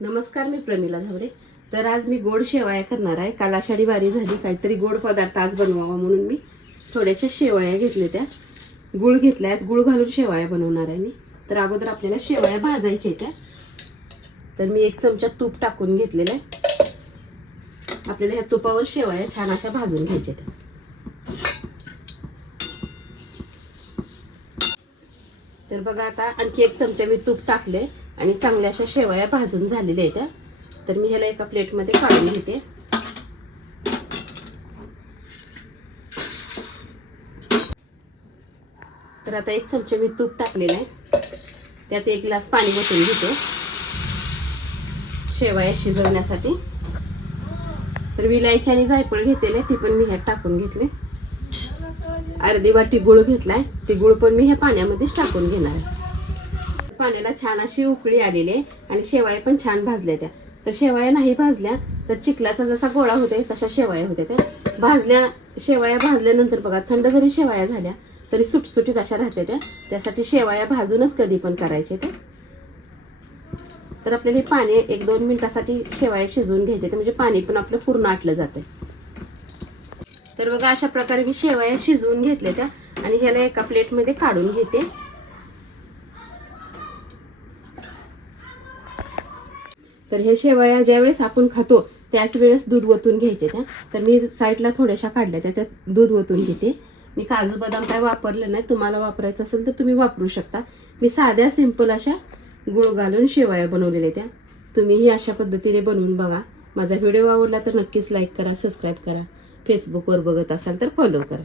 नमस्कार मी प्रमिला झावरे तर आज मी गोड शेवया करणार आहे. काल आषाढी वारी झाली काहीतरी गोड पदार्थ आज बनवावा म्हणून मी थोड्याशा शेवया घेतल्या त्या. गुळ घेतल्या आज गुळ घालून शेवया बनवणार आहे मी. तर अगोदर आपल्याला शेवया भाजायच्या त्या. तर मी एक चमचा तूप टाकून घेतलेलं आहे. आपल्याला ह्या तुपावर शेवया छान अशा भाजून घ्यायच्या त्या तर बघा आता आणखी एक चमचा मी तूप टाकले आणि चांगल्या अशा शेवया भाजून झालेल्या आहेत त्या. तर मी ह्याला एका प्लेटमध्ये काढून घेते. तर आता एक चमचे मी तूप टाकलेलं आहे. त्यात एक ग्लास पाणी बसून घेते. शेवया शिजवण्यासाठी तर विलायची आणि जायफळ घेतलेले ती पण मी ह्यात टाकून घेतले. अर्धी वाटी गुळ घेतलाय ती गुळ पण मी ह्या पाण्यामध्येच टाकून घेणार आहे. पाण्याला छान अशी उकळी आलेली आहे आणि शेवया पण छान भाजल्या त्या. तर शेवया नाही भाजल्या तर चिखलाचा जसा गोळा होते तशा शेवया होत्या त्या. भाजल्या शेवया भाजल्यानंतर बघा थंड जरी शेवया झाल्या तरी सुटसुटीत अशा राहते त्या. त्यासाठी शेवाया भाजूनच कधी पण करायचे ते तर आपल्याला हे पाणी एक दोन मिनिटासाठी शेवाया शिजवून घ्यायचे म्हणजे पाणी पण आपलं पूर्ण आटलं जाते तर बघा अशा प्रकारे मी शेवाया शिजवून घेतल्या त्या आणि ह्याला एका प्लेटमध्ये काढून घेते. तर हे शेवया ज्यावेळेस आपण खातो त्याच वेळेस दूध ओतून घ्यायचे त्या. तर मी साईडला थोड्याशा काढल्या त्या त्यात दूध ओतून घेते. मी काजू बदाम काय वापरलं नाही तुम्हाला वापरायचं असेल तर तुम्ही वापरू शकता. मी साध्या सिंपल अशा गुळ घालून शेवया बनवलेल्या त्या. तुम्हीही अशा पद्धतीने बनवून बघा. माझा व्हिडिओ आवडला तर नक्कीच लाईक करा सबस्क्राईब करा. फेसबुकवर बघत असाल तर फॉलो करा.